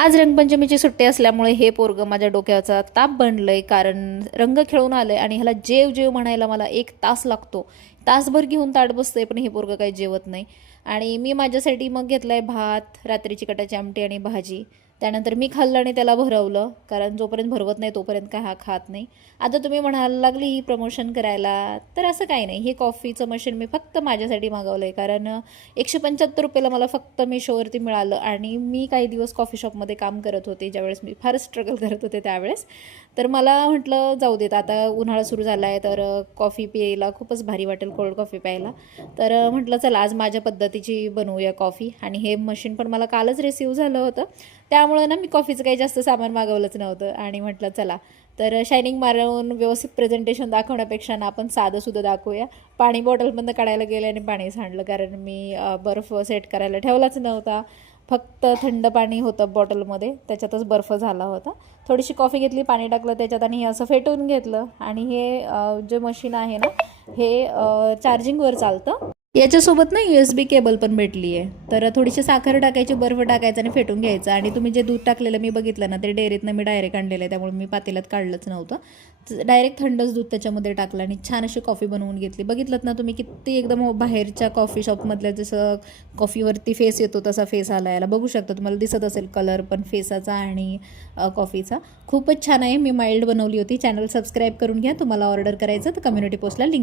आज रंगपंचमीची सुट्टी असल्यामुळे हे पोरगं माझ्या डोक्याचा ताप बनलंय, कारण रंग खेळून आलंय आणि ह्याला जेव जेव म्हणायला मला 1 तास लागतो. तासभर घेऊन ताट बसतंय, पण हे पोरगं काही जेवत नाही. आणि मी माझ्यासाठी मग घेतलाय भात, रात्रीची कटाची आमटी आणि भाजी. त्यानंतर मी खाल्लं आणि त्याला भरवलं, कारण जोपर्यंत भरवत नाही तोपर्यंत काय हा खात नाही. आता तुम्ही म्हणायला लागली ही प्रमोशन करायला, तर असं काही नाही. हे कॉफीचं मशीन मी फक्त माझ्यासाठी मागवलं आहे, कारण 175 रुपयाला मला फक्त मीशोवरती मिळालं. आणि मी काही दिवस कॉफी शॉपमध्ये काम करत होते, ज्यावेळेस मी फार स्ट्रगल करत होते त्यावेळेस. तर मला म्हटलं जाऊ देत, आता उन्हाळा सुरू झाला आहे, तर कॉफी प्यायला खूपच भारी वाटेल, कोल्ड कॉफी प्यायला. तर म्हटलं चला आज माझ्या पद्धतीची बनवूया कॉफी. आणि हे मशीन पण मला कालच रिसीव झालं होतं, त्यामुळं ना मी कॉफीचं काही जास्त सामान मागवलंच नव्हतं. आणि म्हटलं चला, तर शायनिंग मारून व्यवस्थित प्रेझेंटेशन दाखवण्यापेक्षा ना आपण साधंसुद्धा दाखवूया. पाणी बॉटलमधनं काढायला गेले आणि पाणी सांडलं, कारण मी बर्फ सेट करायला ठेवलाच नव्हता. फक्त थंड पाणी होतं बॉटलमध्ये, त्याच्यातच बर्फ झाला होता. थोडीशी कॉफी घेतली, पाणी टाकलं त्याच्यात आणि हे असं फेटून घेतलं. आणि हे जे मशीन आहे ना, हे चार्जिंगवर चालतं. याच्यासोबत ना USB केबल पण भेटली आहे. तर थोडीशी साखर टाकायची, बर्फ टाकायचा आणि फेटून घ्यायचं. आणि तुम्ही जे दूध टाकलेलं मी बघितलं ना, ते डेअरीतनं मी डायरेक्ट आणलेलं आहे, त्यामुळे मी पातेल्यात काढलंच नव्हतं. डायरेक्ट थंडच दूध त्याच्यामध्ये टाकलं आणि छान अशी कॉफी बनवून घेतली. बघितलं ना तुम्ही, किती एकदम बाहेरच्या कॉफी शॉपमधल्या जसं कॉफीवरती फेस येतो तसा फेस आला. याला बघू शकता, तुम्हाला दिसत असेल कलर पण फेसाचा आणि कॉफीचा. खूपच छान आहे. मी माइल्ड बनवली होती. चॅनल सबस्क्राईब करून घ्या. तुम्हाला ऑर्डर करायचं तर कम्युनिटी पोस्टला लिंक